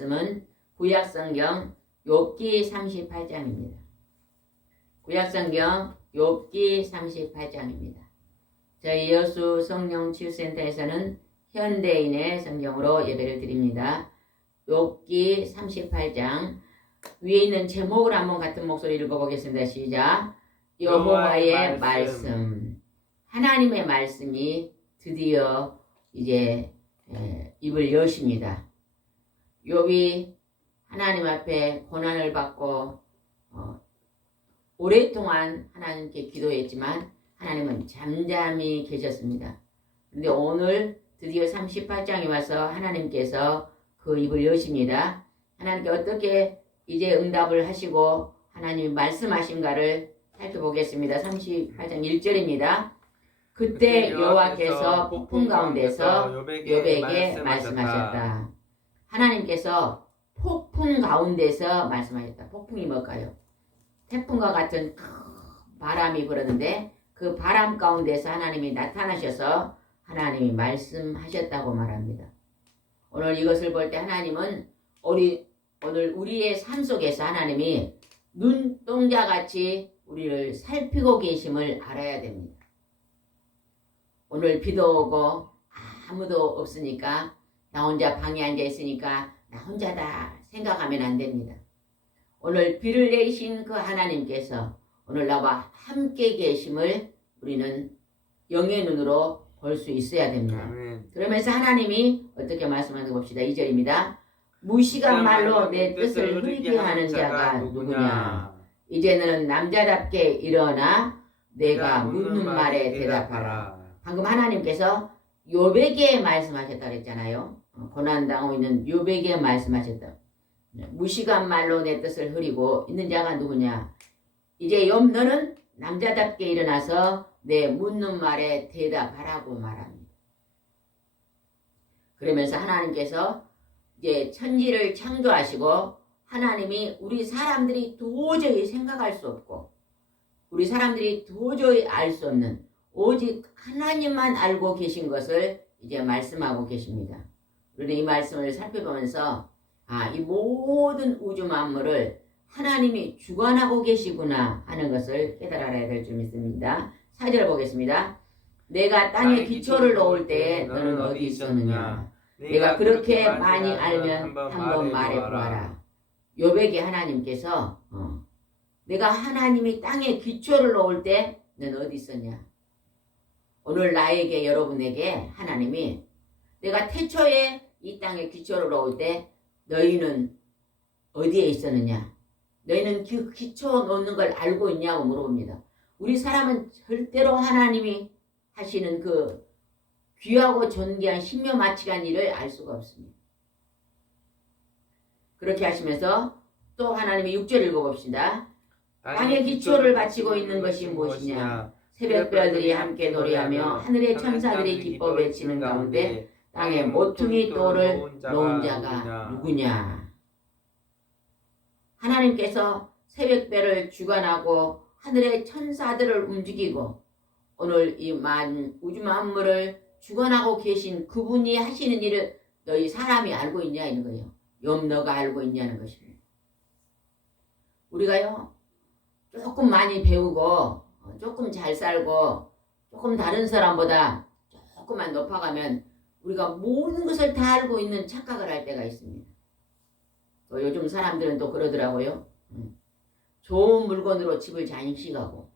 말씀은 구약성경 욥기 38장입니다. 구약성경 욥기 38장입니다. 저희 여수 성령치유센터에서는 현대인의 성경으로 예배를 드립니다. 욥기 38장 위에 있는 제목을 한번 같은 목소리로 읽어보겠습니다. 시작. 여호와의 말씀. 하나님의 말씀이 드디어 이제 입을 여십니다. 욥이 하나님 앞에 고난을 받고 오랫동안 하나님께 기도했지만 하나님은 잠잠히 계셨습니다. 그런데 오늘 드디어 38장에 와서 하나님께서 그 입을 여십니다. 하나님께 어떻게 이제 응답을 하시고 하나님이 말씀하신가를 살펴보겠습니다. 38장 1절입니다. 그때 여호와께서 폭풍 가운데서 욥에게 말씀하셨다. 하나님께서 폭풍 가운데서 말씀하셨다. 폭풍이 뭘까요? 태풍과 같은 큰 바람이 불었는데 그 바람 가운데서 하나님이 나타나셔서 하나님이 말씀하셨다고 말합니다. 오늘 이것을 볼 때 하나님은 오늘 우리의 삶 속에서 하나님이 눈동자같이 우리를 살피고 계심을 알아야 됩니다. 오늘 비도 오고 아무도 없으니까 나 혼자 방에 앉아 있으니까 나 혼자다 생각하면 안 됩니다. 오늘 비를 내리신 그 하나님께서 오늘 나와 함께 계심을 우리는 영의 눈으로 볼 수 있어야 됩니다. 아멘. 그러면서 하나님이 어떻게 말씀하는 거 봅시다. 2절입니다. 무식한 말로 내 뜻을 흐리게 하는 자가 누구냐. 이제 너는 남자답게 일어나 내가 묻는 말에 대답하라. 방금 하나님께서 욥에게 말씀하셨다 그랬잖아요. 고난당하고 있는 욥에게 말씀하셨다. 무식한 말로 내 뜻을 흐리고 있는 자가 누구냐. 이제 욥 너는 남자답게 일어나서 내 묻는 말에 대답하라고 말합니다. 그러면서 하나님께서 이제 천지를 창조하시고 하나님이 우리 사람들이 도저히 생각할 수 없고 우리 사람들이 도저히 알 수 없는 오직 하나님만 알고 계신 것을 이제 말씀하고 계십니다. 우리는 이 말씀을 살펴보면서 이 모든 우주 만물을 하나님이 주관하고 계시구나 하는 것을 깨달아야 될 줄 믿습니다. 4절 보겠습니다. 내가 땅에 기초를 놓을 때 너는 어디 있었느냐. 내가 그렇게 많이 알면 한번 말해보아라. 욥에게 하나님께서 내가 하나님이 땅에 기초를 놓을 때 너는 어디 있었냐. 오늘 나에게 여러분에게 하나님이 내가 태초에 이 땅에 기초를 놓을 때 너희는 어디에 있었느냐. 너희는 그 기초 놓는 걸 알고 있냐고 물어봅니다. 우리 사람은 절대로 하나님이 하시는 그 귀하고 존귀한 신묘마치한 일을 알 수가 없습니다. 그렇게 하시면서 또 하나님의 6절 읽어봅시다. 땅의 기초를 바치고 있는 것이 무엇이냐. 새벽별들이 함께 노래하며 하늘의 천사들이 기뻐 외치는 가운데 땅에 모퉁이 돌을 놓은 자가 누구냐. 하나님께서 새벽별을 주관하고 하늘의 천사들을 움직이고 오늘 이 우주 만물을 주관하고 계신 그분이 하시는 일을 너희 사람이 알고 있냐 이런 거예요. 욥 너가 알고 있냐는 것입니다. 우리가요 조금 많이 배우고 조금 잘 살고 조금 다른 사람보다 조금만 높아가면 우리가 모든 것을 다 알고 있는 착각을 할 때가 있습니다. 또 요즘 사람들은 또 그러더라고요. 좋은 물건으로 집을 장식하고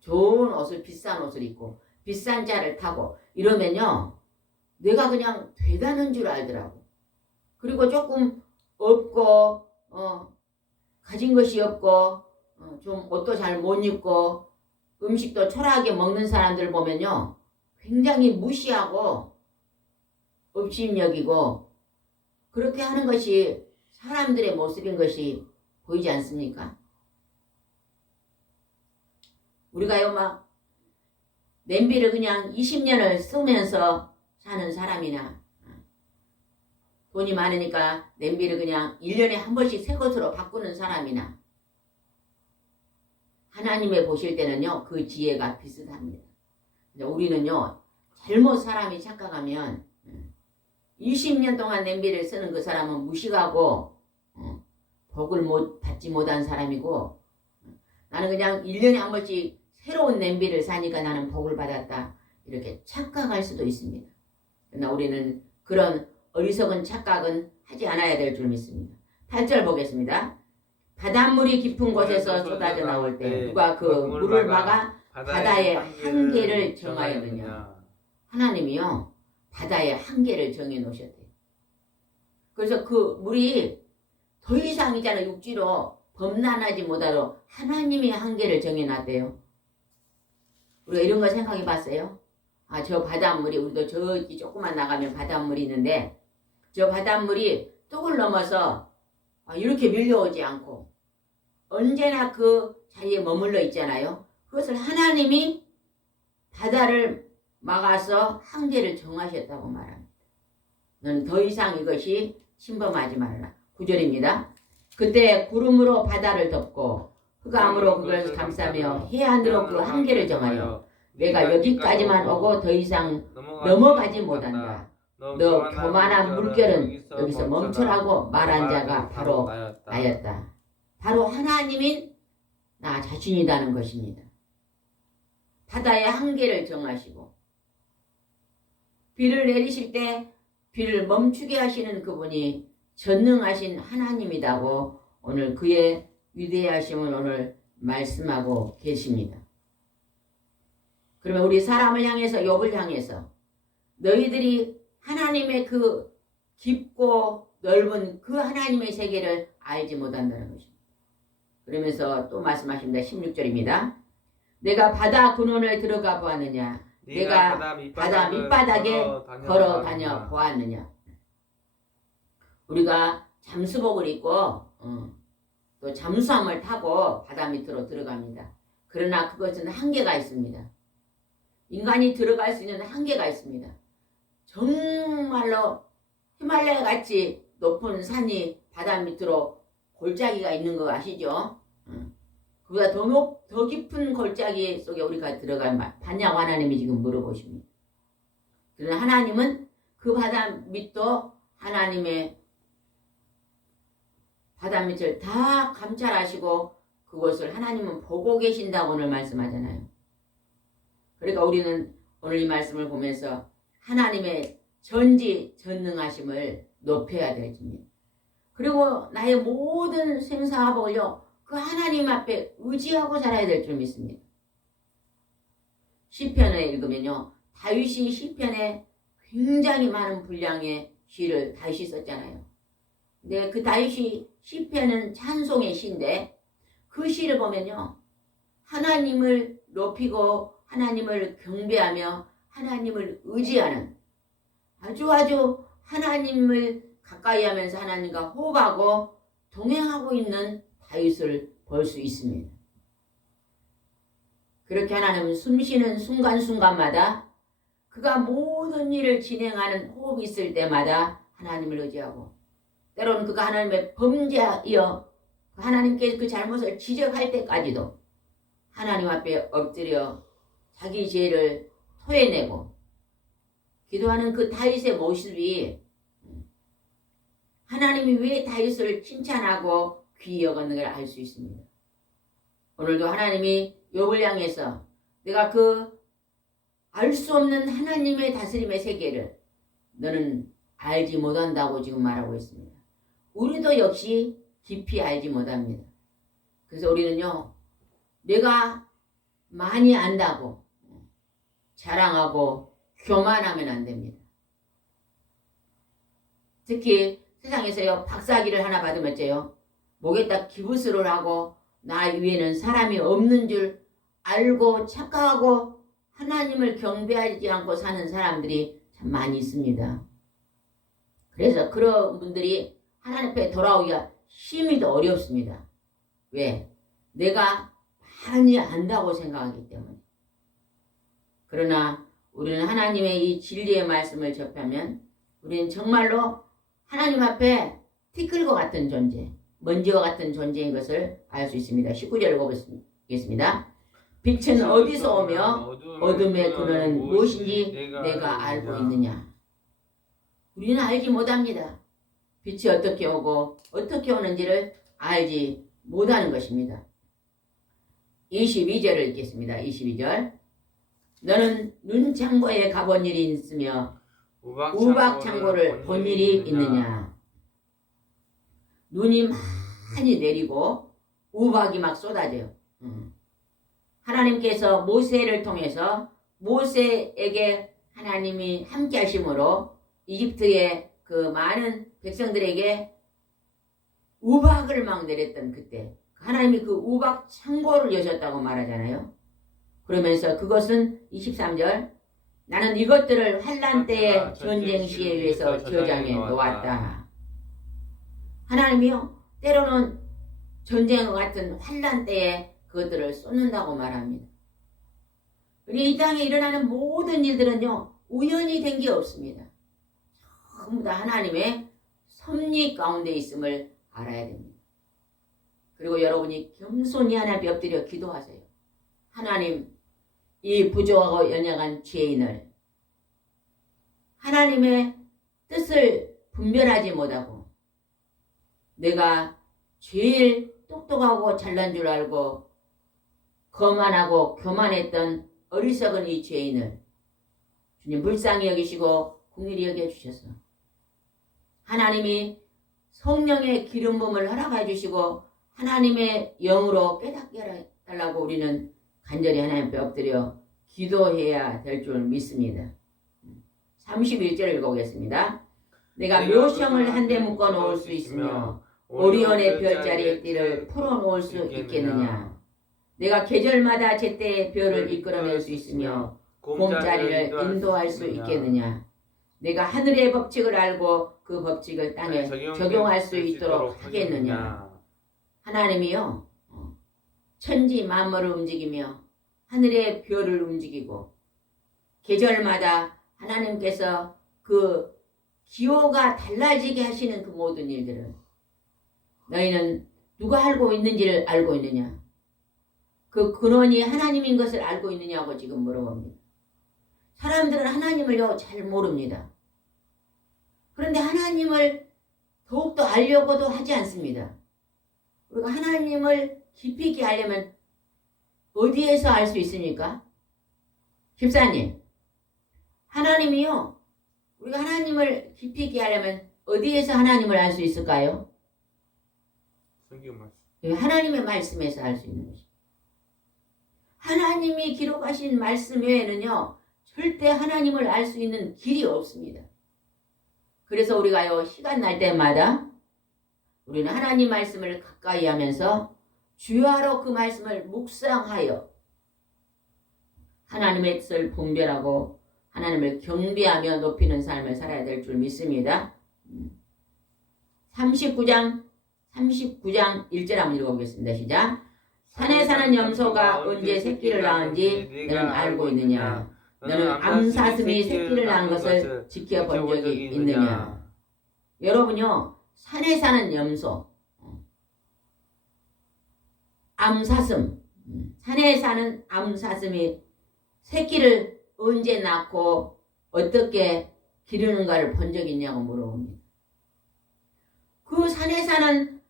좋은 옷을 비싼 옷을 입고 비싼 차를 타고 이러면요 내가 그냥 되다는 줄 알더라고. 그리고 조금 없고 가진 것이 없고 좀 옷도 잘 못 입고 음식도 초라하게 먹는 사람들 보면요 굉장히 무시하고 업신여기고 그렇게 하는 것이 사람들의 모습인 것이 보이지 않습니까? 우리가요 막 냄비를 그냥 20년을 쓰면서 사는 사람이나 돈이 많으니까 냄비를 그냥 1년에 한 번씩 새 것으로 바꾸는 사람이나 하나님의 보실 때는요 그 지혜가 비슷합니다. 우리는요 잘못 사람이 착각하면 20년 동안 냄비를 쓰는 그 사람은 무식하고 복을 받지 못한 사람이고, 나는 그냥 1년에 한 번씩 새로운 냄비를 사니까 나는 복을 받았다, 이렇게 착각할 수도 있습니다. 그러나 우리는 그런 어리석은 착각은 하지 않아야 될 줄 믿습니다. 8절 보겠습니다. 바닷물이 깊은 곳에서 쏟아져 나올 때 누가 그 물을 막아 바다의 한계를 정하였느냐. 하나님이요, 바다의 한계를 정해 놓으셨대요. 그래서 그 물이 더 이상 이제는 육지로 범람하지 못하도록 하나님이 한계를 정해 놨대요. 우리가 이런 거 생각해 봤어요? 아, 저 바닷물이, 우리도 저기 조금만 나가면 바닷물이 있는데, 저 바닷물이 뚝을 넘어서 이렇게 밀려오지 않고 언제나 그 자리에 머물러 있잖아요. 그것을 하나님이 바다를 막아서 한계를 정하셨다고 말합니다. 너는 더 이상 이것이 침범하지 말라. 9절입니다. 그때 구름으로 바다를 덮고 흑암으로 그걸 감싸며 해안으로 그 한계를 정하여 내가 여기까지만 오고 더 이상 넘어가지 못한다. 너 교만한 물결은 여기서 멈춰라고 말한 자가 바로 나였다. 바로 하나님인 나 자신이라는 것입니다. 바다의 한계를 정하시고 비를 내리실 때 비를 멈추게 하시는 그분이 전능하신 하나님이라고 오늘 그의 위대하심을 오늘 말씀하고 계십니다. 그러면 우리 사람을 향해서, 욥을 향해서 너희들이 하나님의 그 깊고 넓은 그 하나님의 세계를 알지 못한다는 것입니다. 그러면서 또 말씀하십니다. 16절입니다. 내가 바다 근원을 들어가 보았느냐? 내가 바다 밑바닥에 걸어 다녀 보았느냐? 우리가 잠수복을 입고 또 잠수함을 타고 바다 밑으로 들어갑니다. 그러나 그것은 한계가 있습니다. 인간이 들어갈 수 있는 한계가 있습니다. 정말로 히말라야 같이 높은 산이 바다 밑으로 골짜기가 있는 거 아시죠? 그보다 더 깊은 골짜기 속에 우리가 봤냐고 하나님이 지금 물어보십니다. 그러나 하나님은 그 바다 밑도 하나님의 바다 밑을 다 감찰하시고 그것을 하나님은 보고 계신다고 오늘 말씀하잖아요. 그러니까 우리는 오늘 이 말씀을 보면서 하나님의 전지전능하심을 높여야 되겠습니다. 그리고 나의 모든 생사화복을요, 그 하나님 앞에 의지하고 살아야 될 줄 믿습니다. 시편을 읽으면요, 다윗이 시편에 굉장히 많은 분량의 시를 다윗이 썼잖아요. 근데 그 다윗이 시편은 찬송의 시인데 그 시를 보면요, 하나님을 높이고 하나님을 경배하며 하나님을 의지하는 아주 하나님을 가까이 하면서 하나님과 호흡하고 동행하고 있는 다윗을 볼 수 있습니다. 그렇게 하나님은 숨쉬는 순간순간마다 그가 모든 일을 진행하는 호흡이 있을 때마다 하나님을 의지하고, 때로는 그가 하나님의 범죄이어 하나님께 그 잘못을 지적할 때까지도 하나님 앞에 엎드려 자기 죄를 토해내고 기도하는 그 다윗의 모습이 하나님이 왜 다윗을 칭찬하고 귀히 여겼는가를 알 수 있습니다. 오늘도 하나님이 욥을 향해서 내가 그 알 수 없는 하나님의 다스림의 세계를 너는 알지 못한다고 지금 말하고 있습니다. 우리도 역시 깊이 알지 못합니다. 그래서 우리는요, 내가 많이 안다고 자랑하고 교만하면 안 됩니다. 특히 세상에서요, 박사학위를 하나 받으면 어째요? 목에다 기부스를 하고 나 위에는 사람이 없는 줄 알고 착각하고 하나님을 경배하지 않고 사는 사람들이 참 많이 있습니다. 그래서 그런 분들이 하나님 앞에 돌아오기가 심히 더 어렵습니다. 왜? 내가 많이 안다고 생각하기 때문에. 그러나 우리는 하나님의 이 진리의 말씀을 접하면 우리는 정말로 하나님 앞에 티끌과 같은 존재, 먼지와 같은 존재인 것을 알 수 있습니다. 19절 읽어보겠습니다. 빛은 어디서 오며 어둠의 근원은 무엇인지 내가 알고 있느냐. 우리는 알지 못합니다. 빛이 어떻게 오고 어떻게 오는지를 알지 못하는 것입니다. 22절을 읽겠습니다. 22절. 너는 눈창고에 가본 일이 있으며 우박창고를 본 일이 있느냐. 눈이 많이 내리고 우박이 막 쏟아져요. 하나님께서 모세를 통해서 모세에게 하나님이 함께 하심으로 이집트의 그 많은 백성들에게 우박을 막 내렸던 그때 하나님이 그 우박 창고를 여셨다고 말하잖아요. 그러면서 그것은 23절 나는 이것들을 환난 때의 전쟁 시에 위해서 저장해 놓았다. 하나님이요 때로는 전쟁과 같은 환난 때에 그것들을 쏟는다고 말합니다. 우리 이 땅에 일어나는 모든 일들은요 우연히 된 게 없습니다. 전부 다 하나님의 섭리 가운데 있음을 알아야 됩니다. 그리고 여러분이 겸손히 하나님 앞에 엎드려 기도하세요. 하나님, 이 부족하고 연약한 죄인을 하나님의 뜻을 분별하지 못하고 내가 제일 똑똑하고 잘난 줄 알고 거만하고 교만했던 어리석은 이 죄인을 주님 불쌍히 여기시고 긍휼히 여겨주셔서 하나님이 성령의 기름 부음을 허락해 주시고 하나님의 영으로 깨닫게 해달라고 우리는 간절히 하나님 앞에 엎드려 기도해야 될 줄 믿습니다. 31절 읽어보겠습니다. 내가 묘성을 한데 묶어 놓을 수 있으며 오리온의 별자리의 띠를 풀어 놓을 수 있겠느냐. 내가 계절마다 제때의 별을 이끌어낼 수 있으며 곰자리를 인도할 수 있겠느냐. 내가 하늘의 법칙을 알고 그 법칙을 땅에 적용할 수 있도록 하겠느냐. 하나님이요 천지 만물을 움직이며 하늘의 별을 움직이고 계절마다 하나님께서 그 기호가 달라지게 하시는 그 모든 일들을 너희는 누가 알고 있는지를 알고 있느냐. 그 근원이 하나님인 것을 알고 있느냐고 지금 물어봅니다. 사람들은 하나님을요 잘 모릅니다. 그런데 하나님을 더욱더 알려고도 하지 않습니다. 우리가 하나님을 깊이 있게 알려면 어디에서 알 수 있습니까? 집사님, 하나님이요 우리가 하나님을 깊이 있게 하려면 어디에서 하나님을 알 수 있을까요? 성경 말씀. 하나님의 말씀에서 알 수 있는 것입니다. 하나님이 기록하신 말씀 외에는요 절대 하나님을 알 수 있는 길이 없습니다. 그래서 우리가요 시간 날 때마다 우리는 하나님 말씀을 가까이 하면서 주야로 그 말씀을 묵상하여 하나님의 뜻을 분별하고 하나님을 경배하며 높이는 삶을 살아야 될 줄 믿습니다. 39장 1절 한번 읽어보겠습니다. 시작. 산에 사는 염소가 언제 새끼를 낳은지 너는 알고 있느냐. 너는 암사슴이 새끼를 낳은 것을 지켜본 적이 있느냐. 여러분요 산에 사는 염소 암사슴 산에 사는 암사슴이 새끼를 언제 낳고 어떻게 기르는가를 본 적이 있냐고 물어봅니다. 그 산에 사는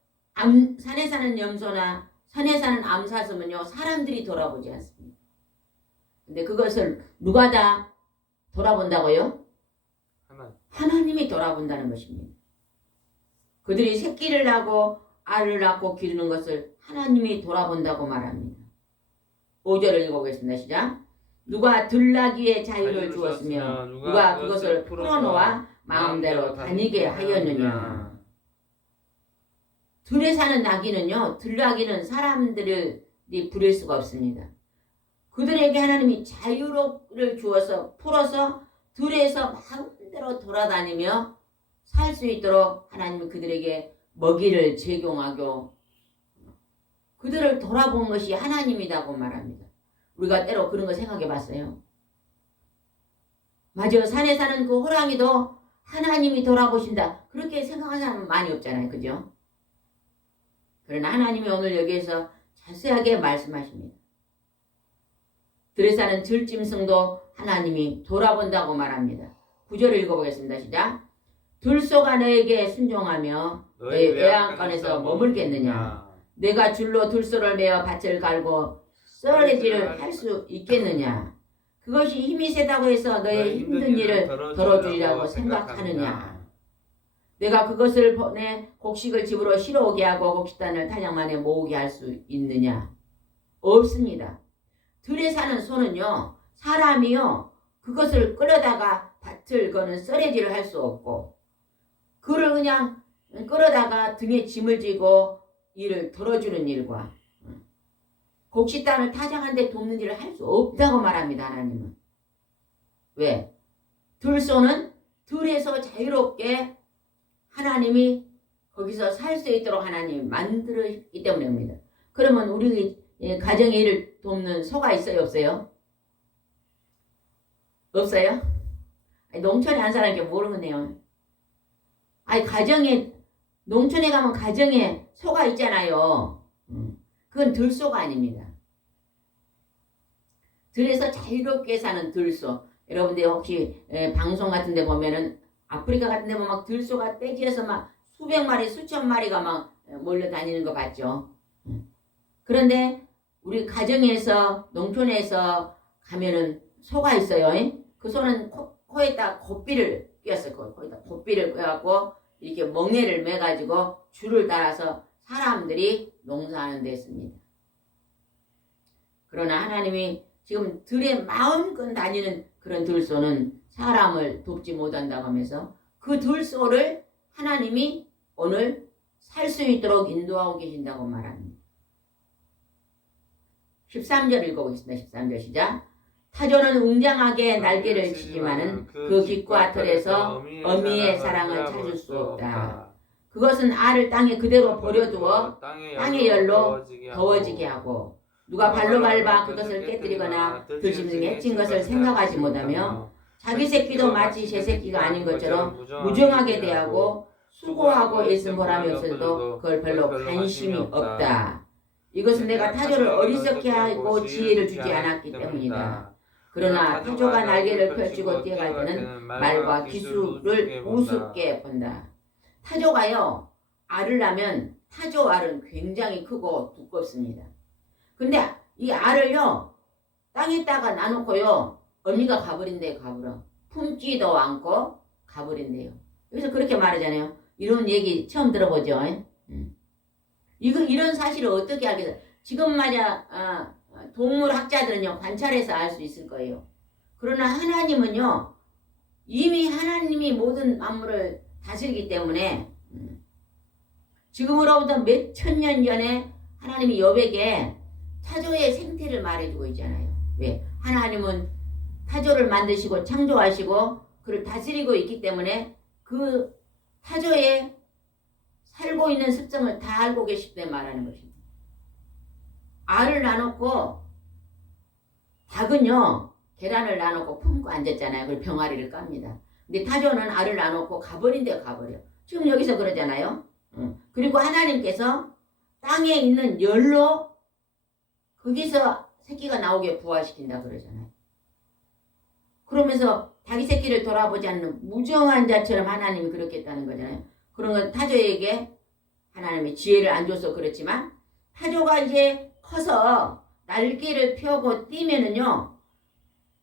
염소나 산에 사는 암사슴은요 사람들이 돌아보지 않습니다. 근데 그것을 누가 다 돌아본다고요? 하나님이 돌아본다는 것입니다. 그들이 새끼를 낳고 알을 낳고 기르는 것을 하나님이 돌아본다고 말합니다. 5절을 읽어보겠습니다. 시작. 누가 들나귀의 자유를 주었으며 누가 그것을 풀어놓아 마음대로 다니게 하였느냐. 들에 사는 나귀는요 들나귀는 사람들이 부릴 수가 없습니다. 그들에게 하나님이 자유를 주어서 풀어서 들에서 마음대로 돌아다니며 살 수 있도록 하나님은 그들에게 먹이를 제공하고 그들을 돌아본 것이 하나님이라고 말합니다. 우리가 때로 그런 거 생각해 봤어요. 맞아요. 산에 사는 그 호랑이도 하나님이 돌아보신다. 그렇게 생각하는 사람은 많이 없잖아요. 그죠? 그러나 하나님이 오늘 여기에서 자세하게 말씀하십니다. 들에 사는 들짐승도 하나님이 돌아본다고 말합니다. 9절을 읽어보겠습니다. 시작. 들소가 너에게 순종하며 너의 외양간에서 머물겠느냐? 내가 줄로 들소를 메어 밭을 갈고 썰어지를 할 수 있겠느냐? 그것이 힘이 세다고 해서 너의 힘든 일을 덜어주리라고 생각하느냐? 내가 그것을 보내 곡식을 집으로 실어오게 하고 곡식단을 타작만에 모으게 할 수 있느냐? 없습니다. 들에 사는 소는요, 사람이요, 그것을 끌어다가 밭을 거는 썰어지를 할 수 없고, 그를 그냥 끌어다가 등에 짐을 지고 일을 덜어주는 일과 곡식단을 타작하는데 돕는 일을 할 수 없다고 말합니다. 하나님은. 왜? 들소는 들에서 자유롭게 하나님이 거기서 살 수 있도록 하나님이 만들었기 때문입니다. 그러면 우리 가정의 일을 돕는 소가 있어요? 없어요? 없어요? 농촌에 안 사는 게 모르겠네요. 가정에, 농촌에 가면 가정에 소가 있잖아요. 그건 들소가 아닙니다. 들에서 자유롭게 사는 들소. 여러분들 혹시 방송 같은 데 보면은 아프리카 같은 데 보면 막 들소가 떼지어서 막 수백 마리, 수천 마리가 막 몰려다니는 거 봤죠. 그런데 우리 가정에서, 농촌에서 가면은 소가 있어요. 그 소는 코에다 고삐를 꼈어요. 거기다 고삐를 껴갖고 이렇게 멍에를 매가지고 줄을 따라서 사람들이 농사하는 데 있습니다. 그러나 하나님이 지금 들에 마음껏 다니는 그런 들소는 사람을 돕지 못한다고 하면서 그 들소를 하나님이 오늘 살 수 있도록 인도하고 계신다고 말합니다. 13절 읽어보겠습니다. 13절 시작. 타조는 웅장하게 날개를 치지만은 그 깃과 털에서 어미의 사랑을 찾을 수 없다. 그것은 알을 땅에 그대로 버려두어 땅의 열로 더워지게 하고 누가 발로 밟아 그것을 깨뜨리거나 들짐승 해친 것을 생각하지 못하며 자기 새끼도 마치 제 새끼가 아닌 것처럼 무정하게 대하고 수고하고 애쓴 보람이 없어도 그걸 별로 관심이 없다. 이것은 내가 타조를 어리석게 하고 지혜를 주지 않았기 때문이다. 그러나 타조가 날개를 펼치고 뛰어갈 때는 말과 기술을 우습게 본다. 타조가요, 알을 낳으면 타조 알은 굉장히 크고 두껍습니다. 근데 이 알을요, 땅에다가 놔놓고요, 언니가 가버린대요. 가버려. 품지도 않고 가버린대요. 여기서 그렇게 말하잖아요. 이런 얘기 처음 들어보죠. 이런 사실을 어떻게 알겠어요? 지금 말이야 동물학자들은요 관찰해서 알 수 있을 거예요. 그러나 하나님은요 이미 하나님이 모든 만물을 다스리기 때문에 지금으로부터 몇 천 년 전에 하나님이 욥에게 타조의 생태를 말해주고 있잖아요. 왜? 하나님은 타조를 만드시고 창조하시고 그를 다스리고 있기 때문에 그 타조의 살고 있는 습성을 다 알고 계시기 때문에 말하는 것입니다. 알을 놔놓고 닭은요 계란을 놔놓고 품고 앉았잖아요. 그리고 병아리를 깝니다. 근데 타조는 알을 놔놓고 가버린대요. 가버려. 지금 여기서 그러잖아요. 그리고 하나님께서 땅에 있는 열로 거기서 새끼가 나오게 부화시킨다 그러잖아요. 그러면서 자기 새끼를 돌아보지 않는 무정한 자처럼 하나님이 그렇게 했다는 거잖아요. 그런 건 타조에게 하나님이 지혜를 안 줘서 그렇지만 타조가 이제 커서 날개를 펴고 뛰면은요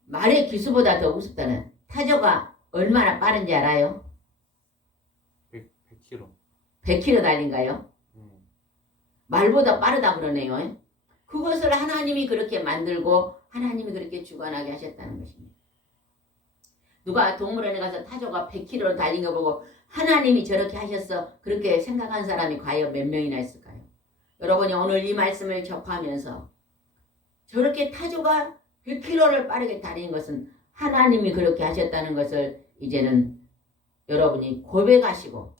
말의 기수보다 더 우습다는. 타조가 얼마나 빠른지 알아요? 100km. 100km 달린가요? 말보다 빠르다 그러네요. 그것을 하나님이 그렇게 만들고 하나님이 그렇게 주관하게 하셨다는 것입니다. 누가 동물원에 가서 타조가 100km로 달린 거 보고 하나님이 저렇게 하셨어 그렇게 생각한 사람이 과연 몇 명이나 있을까요? 여러분이 오늘 이 말씀을 접하면서 저렇게 타조가 100km를 빠르게 달리는 것은 하나님이 그렇게 하셨다는 것을 이제는 여러분이 고백하시고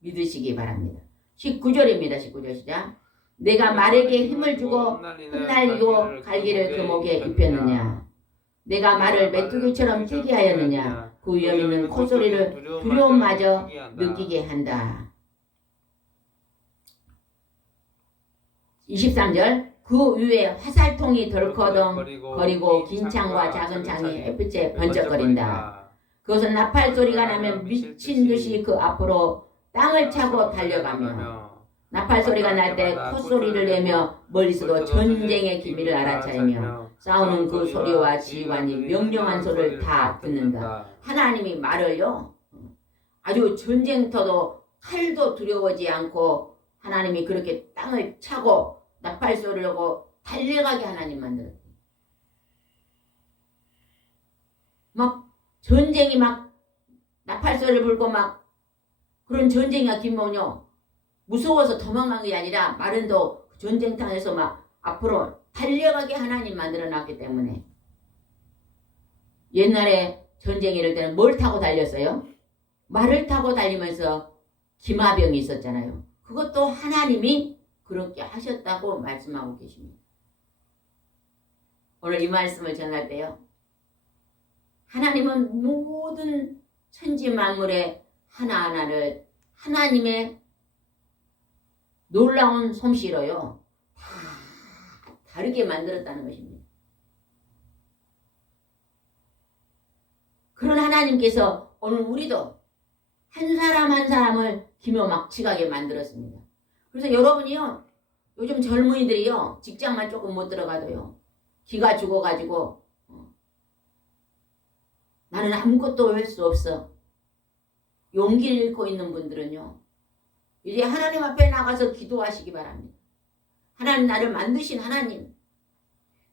믿으시기 바랍니다. 19절입니다. 19절 시작. 내가 말에게 힘을 주고 흩날리고 갈기를 그 목에 입혔느냐. 내가 말을 메뚜기처럼 뛰게 하였느냐. 그 위험있는 콧소리를 두려움마저 느끼게 한다. 23절. 그 위에 화살통이 덜커덩 거리고 긴 창과 작은 창이 햇빛에 번쩍거린다. 그것은 나팔 소리가 나면 미친 듯이 그 앞으로 땅을 차고 달려가며 나팔 소리가 날 때 콧소리를 내며 멀리서도 전쟁의 기미를 알아차리며 싸우는 그 소리와 지휘관이 명령한 소리를 다 듣는다. 하나님이 말을요 아주 전쟁터도 칼도 두려워하지 않고 하나님이 그렇게 땅을 차고 나팔 소리를 하고 달려가게 하나님 만들었대요. 막 전쟁이 막 나팔 소리를 불고 막 그런 전쟁이야 김모녀 무서워서 도망간 게 아니라 마른도 전쟁터에서 막 앞으로 달려가게 하나님 만들어놨기 때문에 옛날에 전쟁 이럴 때는 뭘 타고 달렸어요? 말을 타고 달리면서 기마병이 있었잖아요. 그것도 하나님이 그렇게 하셨다고 말씀하고 계십니다. 오늘 이 말씀을 전할 때요. 하나님은 모든 천지 만물의 하나하나를 하나님의 놀라운 솜씨로요. 다 다르게 만들었다는 것입니다. 그런 하나님께서 오늘 우리도 한 사람 한 사람을 기묘막측하게 만들었습니다. 그래서 여러분이요. 요즘 젊은이들이요. 직장만 조금 못 들어가도요. 기가 죽어가지고 나는 아무것도 할 수 없어. 용기를 잃고 있는 분들은요. 이제 하나님 앞에 나가서 기도하시기 바랍니다. 하나님 나를 만드신 하나님.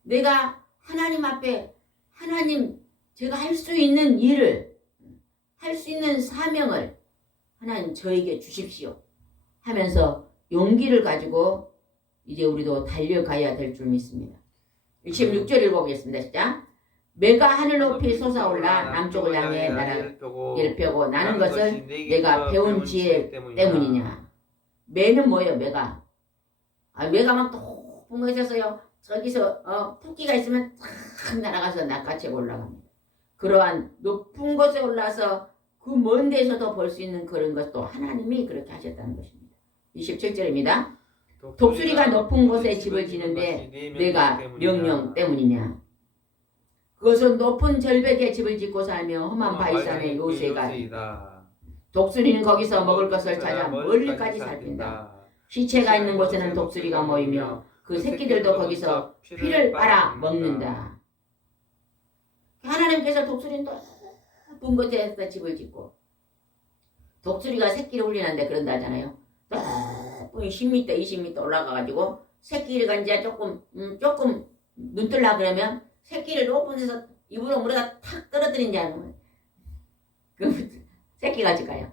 내가 하나님 앞에 하나님 제가 할 수 있는 일을 할 수 있는 사명을 하나님 저에게 주십시오. 하면서 용기를 가지고 이제 우리도 달려가야 될 줄 믿습니다. 26절 읽어보겠습니다. 시작. 매가 하늘 높이 솟아올라 남쪽을 향해 나라를 펴고 나는 것을 내가 배운 지혜 때문이냐. 매는 뭐예요? 매가. 매가 막 높은 곳에 있어서요. 저기서 토끼가 있으면 탁 날아가서 낚아채 올라갑니다. 그러한 높은 곳에 올라서 그 먼 데서도 볼 수 있는 그런 것도 하나님이 그렇게 하셨다는 것입니다. 27절입니다. 독수리가 높은 곳에 집을 지는데 내가 명령 때문이냐. 그것은 높은 절벽에 집을 짓고 살며 험한 바위산의 요새가 독수리는 거기서 먹을 것을 찾아 멀리까지 살핀다. 시체가 있는 곳에는 독수리가 모이며 그 새끼들도 거기서 피를 빨아 먹는다. 하나님께서 독수리는 높은 곳에서 집을 짓고 독수리가 새끼를 훈련하는데 그런다 하잖아요. 높은 10m, 20m 올라가가지고 새끼가 이제 조금 눈 뜰라 그러면 새끼를 높은 데서 입으로 물에다 탁 떨어뜨린지 않으면 그 새끼가 어쩔까요?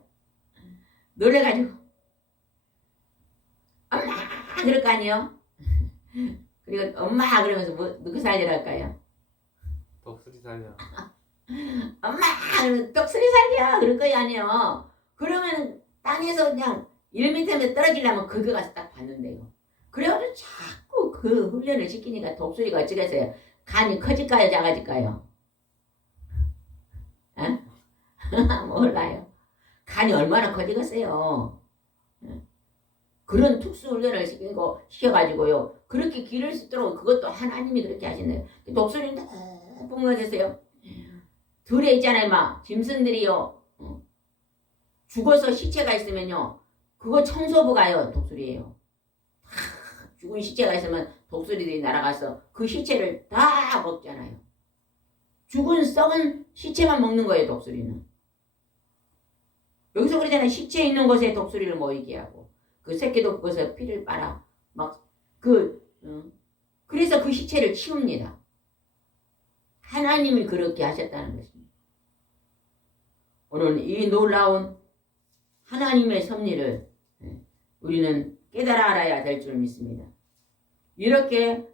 놀래가지고 엄마 그럴 거 아니에요? 그리고 엄마 그러면서 누구 살리라 할까요? 독수리 살려. 엄마 그러면 독수리 살려 그럴 거야 아니에요? 그러면 땅에서 그냥 1m면 떨어지려면 거기 가서 딱 봤는데요. 그래가지고 자꾸 그 훈련을 시키니까 독수리가 어찌겠어요? 간이 커질까요? 작아질까요? 몰라요. 간이 얼마나 커지겠어요? 그런 특수훈련을 시켜가지고요. 그렇게 기를 수 있도록 그것도 하나님이 그렇게 하시네요. 독수리는 높은 곳에서요. 들에 있잖아요. 막 짐승들이요. 죽어서 시체가 있으면요. 그거 청소부 가요. 독수리예요. 죽은 시체가 있으면 독수리들이 날아가서 그 시체를 다 먹잖아요. 죽은 썩은 시체만 먹는 거예요. 독수리는. 여기서 그러잖아요. 시체 있는 곳에 독수리를 모이게 하고 그 새끼도 그것에 피를 빨아 막 그래서 그 시체를 치웁니다. 하나님이 그렇게 하셨다는 것입니다. 오늘 이 놀라운 하나님의 섭리를 우리는 깨달아 알아야 될 줄 믿습니다. 이렇게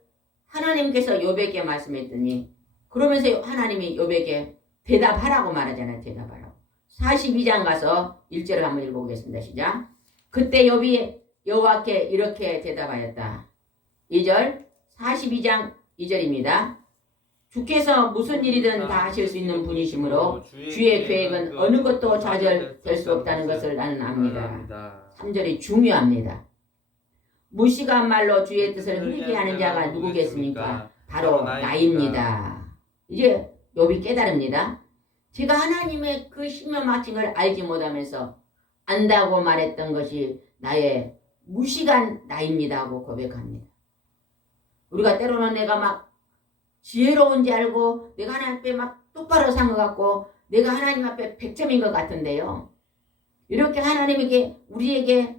하나님께서 욥에게 말씀했더니 그러면서 하나님이 욥에게 대답하라고 말하잖아요. 대답하라고. 42장 가서 1절을 한번 읽어보겠습니다. 시작. 그때 욥이 여호와께 이렇게 대답하였다. 2절 42장 2절입니다. 주께서 무슨 일이든 다 하실 수 있는 분이시므로 주의 계획은 어느 것도 좌절될 수 없다는 것을 나는 압니다. 3절이 중요합니다. 무식한 말로 주의 뜻을 흐리게 하는 자가 누구겠습니까? 바로 나입니다. 이제 욥이 깨달습니다. 제가 하나님의 그 신명막칭을 알지 못하면서 안다고 말했던 것이 나의 무식한 나입니다 하고 고백합니다. 우리가 때로는 내가 막 지혜로운지 알고 내가 하나님 앞에 막 똑바로 산 것 같고 내가 하나님 앞에 100점인 것 같은데요. 이렇게 하나님에게 우리에게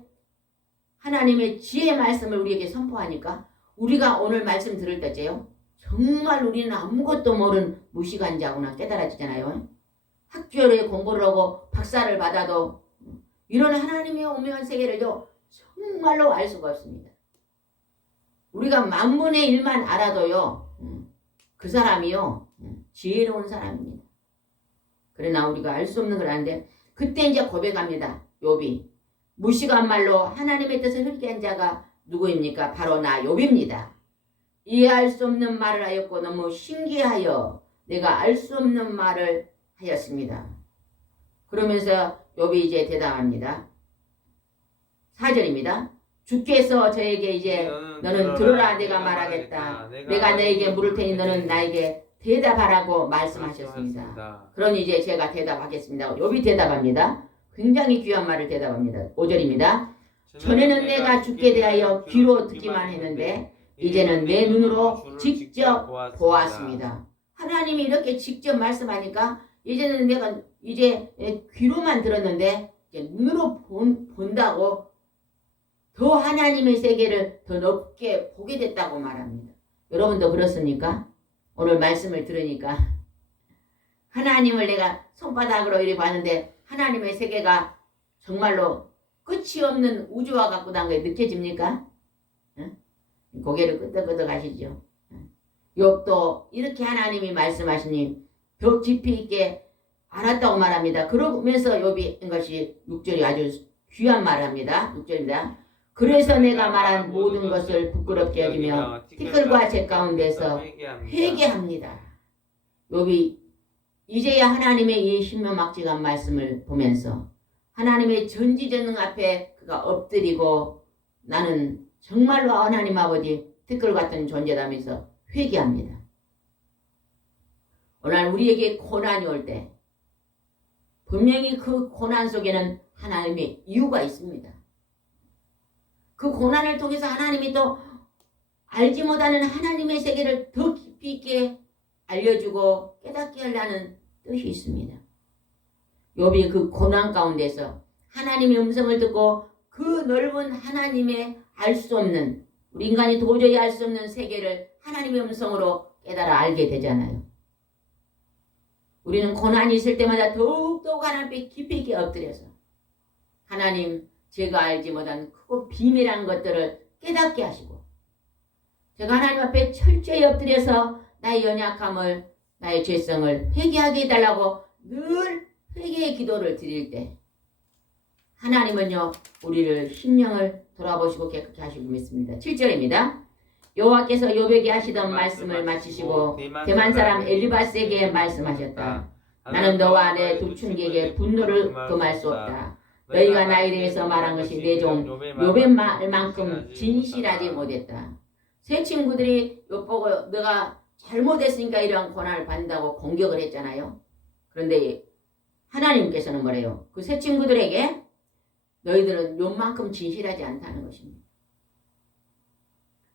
하나님의 지혜 말씀을 우리에게 선포하니까 우리가 오늘 말씀 들을 때째요. 정말 우리는 아무것도 모르는 무식한 자구나 깨달아지잖아요. 학교에 공부를 하고 박사를 받아도 이런 하나님의 오묘한 세계를요. 정말로 알 수가 없습니다. 우리가 만분의 일만 알아도요. 그 사람이요. 지혜로운 사람입니다. 그러나 우리가 알 수 없는 걸 아는데 그때 이제 고백합니다. 욥이. 무식한 말로 하나님의 뜻을 흘리한 자가 누구입니까? 바로 나 욥입니다. 이해할 수 없는 말을 하였고 너무 신기하여 내가 알 수 없는 말을 하였습니다. 그러면서 욥이 이제 대답합니다. 4절입니다. 주께서 저에게 이제 너는 들으라 내가 말하겠다. 내가 너에게 물을 테니 너는 나에게 대답하라고 말씀하셨습니다. 그러니 이제 제가 대답하겠습니다. 욥이 대답합니다. 굉장히 귀한 말을 대답합니다. 5절입니다. 전에는 내가 주께 대하여 귀로 듣기만 했는데 이제는 내 눈으로 직접 보았습니다. 하나님이 이렇게 직접 말씀하니까 이제는 내가 이제 귀로만 들었는데 이제 눈으로 본다고 더 하나님의 세계를 더 높게 보게 됐다고 말합니다. 여러분도 그렇습니까? 오늘 말씀을 들으니까 하나님을 내가 손바닥으로 이렇게 봤는데 하나님의 세계가 정말로 끝이 없는 우주와 같고 난 게 느껴집니까? 고개를 끄덕끄덕 하시죠. 욥도 이렇게 하나님이 말씀하시니 더 깊이 있게 알았다고 말합니다. 그러면서 욥이 한 것이 6절이 아주 귀한 말을 합니다. 6절입니다. 그래서 내가 말한 모든 것을 부끄럽게 여기며 티끌과 재 가운데서 회개합니다. 욥이 이제야 하나님의 이 신명막직한 말씀을 보면서 하나님의 전지전능 앞에 그가 엎드리고 나는 정말로 하나님 아버지 티끌 같은 존재라면서 회개합니다. 오늘 우리에게 고난이 올 때 분명히 그 고난 속에는 하나님의 이유가 있습니다. 그 고난을 통해서 하나님이 또 알지 못하는 하나님의 세계를 더 깊이 있게 알려주고 깨닫게 하려는 뜻이 있습니다. 욥이 그 고난 가운데서 하나님의 음성을 듣고 그 넓은 하나님의 알 수 없는 우리 인간이 도저히 알 수 없는 세계를 하나님의 음성으로 깨달아 알게 되잖아요. 우리는 고난이 있을 때마다 더욱더욱 하나님 앞에 깊이 있게 엎드려서 하나님 제가 알지 못한 크고 비밀한 것들을 깨닫게 하시고 제가 하나님 앞에 철저히 엎드려서 나의 연약함을 나의 죄성을 회개하게 해달라고 늘 회개의 기도를 드릴 때 하나님은요 우리를 심령을 돌아보시고 깨끗게 하시고 믿습니다. 7절입니다. 여호와께서 욥에게 하시던 말씀을 마치시고 대만 사람 엘리바스에게 말씀하셨다. 나는 너와 내 독충객의 분노를 금할 수 없다. 너희가 나에 대해서 말한 것이 내 종 욥의 말만큼 진실하지 못했다. 세 친구들이 욥 보고 너가 잘못했으니까 이런 고난을 받는다고 공격을 했잖아요. 그런데 하나님께서는 뭐래요? 그 세 친구들에게 너희들은 욥만큼 진실하지 않다는 것입니다.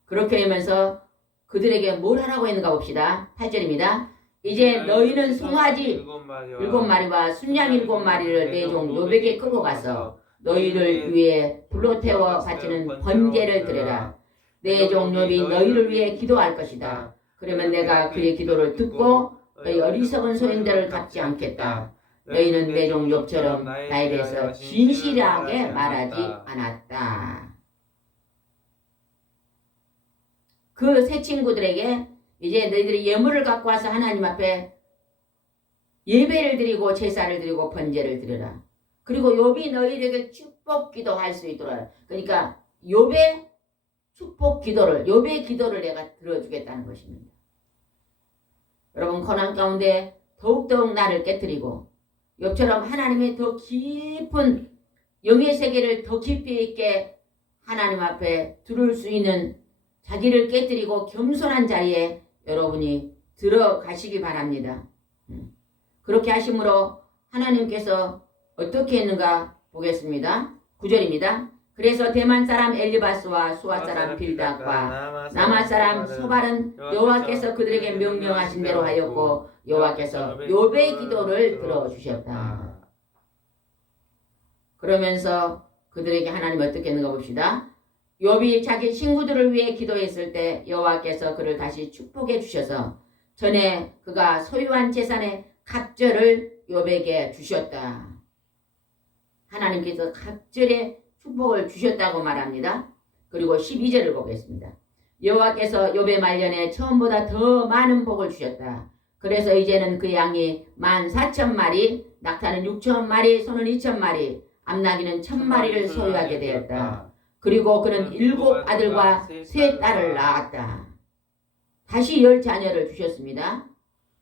그렇게 하면서 그들에게 뭘 하라고 했는가 봅시다. 8절입니다. 이제 너희는 송아지 7마리와 순양 7마리를 내 종 욥에게 끌고 가서 너희를 위해 불로 태워 바치는 번제를 드려라. 내 종 욥이 너희를 위해 기도할 것이다. 그러면 내가 그의 기도를 듣고 너희 어리석은 소인들을 갚지 않겠다. 너희는 내 종 욥처럼 나에 대해서 진실하게 말하지 않았다. 그 세 친구들에게 이제 너희들이 예물을 갖고 와서 하나님 앞에 예배를 드리고 제사를 드리고 번제를 드려라. 그리고 욥이 너희에게 축복 기도할 수 있도록. 그러니까 욥의 축복 기도를 욥의 기도를 내가 들어주겠다는 것입니다. 여러분 고난 가운데 더욱더욱 나를 깨뜨리고 욥처럼 하나님의 더 깊은 영의 세계를 더 깊이 있게 하나님 앞에 들을 수 있는 자기를 깨뜨리고 겸손한 자리에 여러분이 들어가시기 바랍니다. 그렇게 하심으로 하나님께서 어떻게 했는가 보겠습니다. 9절입니다. 그래서 대만 사람 엘리바스와 수아 사람 빌닷과 남아 사람 소발은 여호와께서 그들에게 명령하신 대로 하였고 여호와께서 욥의 기도를 들어주셨다. 그러면서 그들에게 하나님 어떻게 했는가 봅시다. 욥이 자기 친구들을 위해 기도했을 때 여호와께서 그를 다시 축복해 주셔서 전에 그가 소유한 재산의 갑절을 욥에게 주셨다. 하나님께서 갑절의 축복을 주셨다고 말합니다. 그리고 12절을 보겠습니다. 여호와께서 욥의 말년에 처음보다 더 많은 복을 주셨다. 그래서 이제는 그 양이 14,000마리, 낙타는 6,000마리, 소는 2,000마리, 암나귀는 1,000마리를 소유하게 되었다. 그리고 그는 7 아들과 3 딸을 낳았다. 다시 10자녀를 주셨습니다.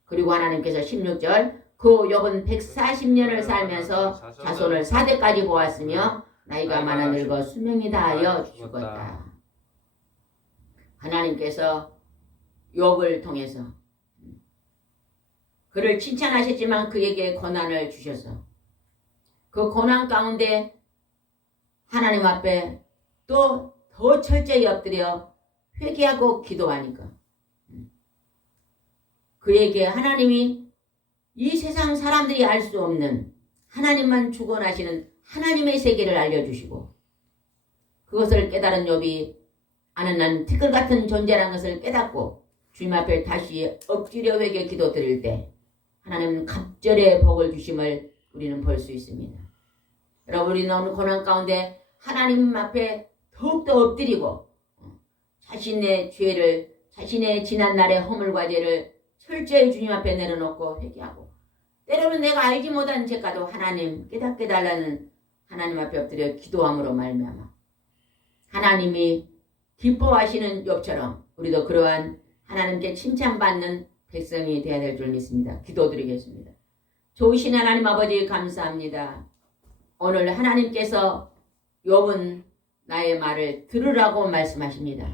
그리고 하나님께서 16절 그 욥은 140년을 살면서 자손을 4대까지 보았으며 나이가 많아 늙어 수명이 다하여 죽었다. 하나님께서 욥을 통해서 그를 칭찬하셨지만 그에게 고난을 주셔서 그 고난 가운데 하나님 앞에 또 더 철저히 엎드려 회개하고 기도하니까 그에게 하나님이 이 세상 사람들이 알 수 없는 하나님만 주권하시는 하나님의 세계를 알려주시고 그것을 깨달은 욥이 아는 난 티끌 같은 존재라는 것을 깨닫고 주님 앞에 다시 엎드려 회개 기도 드릴 때 하나님은 갑절의 복을 주심을 우리는 볼 수 있습니다. 여러분 우리는 오늘 고난 가운데 하나님 앞에 더욱더 엎드리고 자신의 죄를 자신의 지난날의 허물과 죄를 철저히 주님 앞에 내려놓고 회개하고 때로는 내가 알지 못한 죄가도 하나님 깨닫게 달라는 하나님 앞에 엎드려 기도함으로 말미암아 하나님이 기뻐하시는 욥처럼 우리도 그러한 하나님께 칭찬받는 백성이 되어야 될 줄 믿습니다. 기도드리겠습니다. 좋으신 하나님 아버지 감사합니다. 오늘 하나님께서 욥은 나의 말을 들으라고 말씀하십니다.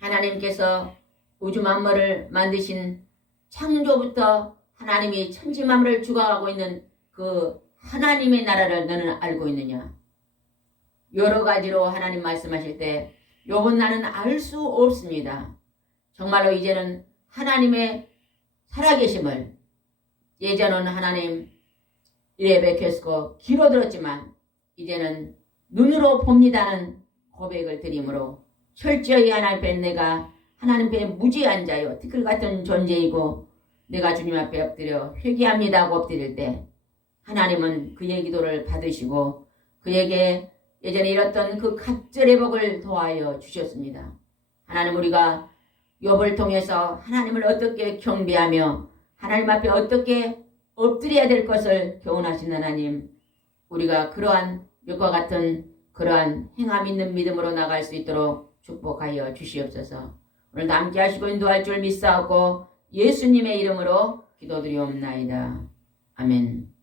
하나님께서 우주 만물을 만드신 창조부터 하나님이 천지 만물을 주관하고 있는 그 하나님의 나라를 너는 알고 있느냐? 여러 가지로 하나님 말씀하실 때 욥은 나는 알 수 없습니다. 정말로 이제는 하나님의 살아계심을 예전은 하나님 이래 뵙겠고 귀로 들었지만 이제는 눈으로 봅니다는 고백을 드림으로 철저히 하나님 앞에 내가 하나님 앞에 무지한 자요 티끌 같은 존재이고 내가 주님 앞에 엎드려 회개합니다 하고 엎드릴 때 하나님은 그의 기도를 받으시고 그에게 예전에 잃었던 그 갑절의 복을 더하여 주셨습니다. 하나님 우리가 욥을 통해서 하나님을 어떻게 경배하며 하나님 앞에 어떻게 엎드려야 될 것을 교훈하신 하나님 우리가 그러한 욥과 같은 그러한 행함 있는 믿음으로 나갈 수 있도록 축복하여 주시옵소서. 오늘도 함께 하시고 인도할 줄 믿사옵고 예수님의 이름으로 기도드리옵나이다. 아멘.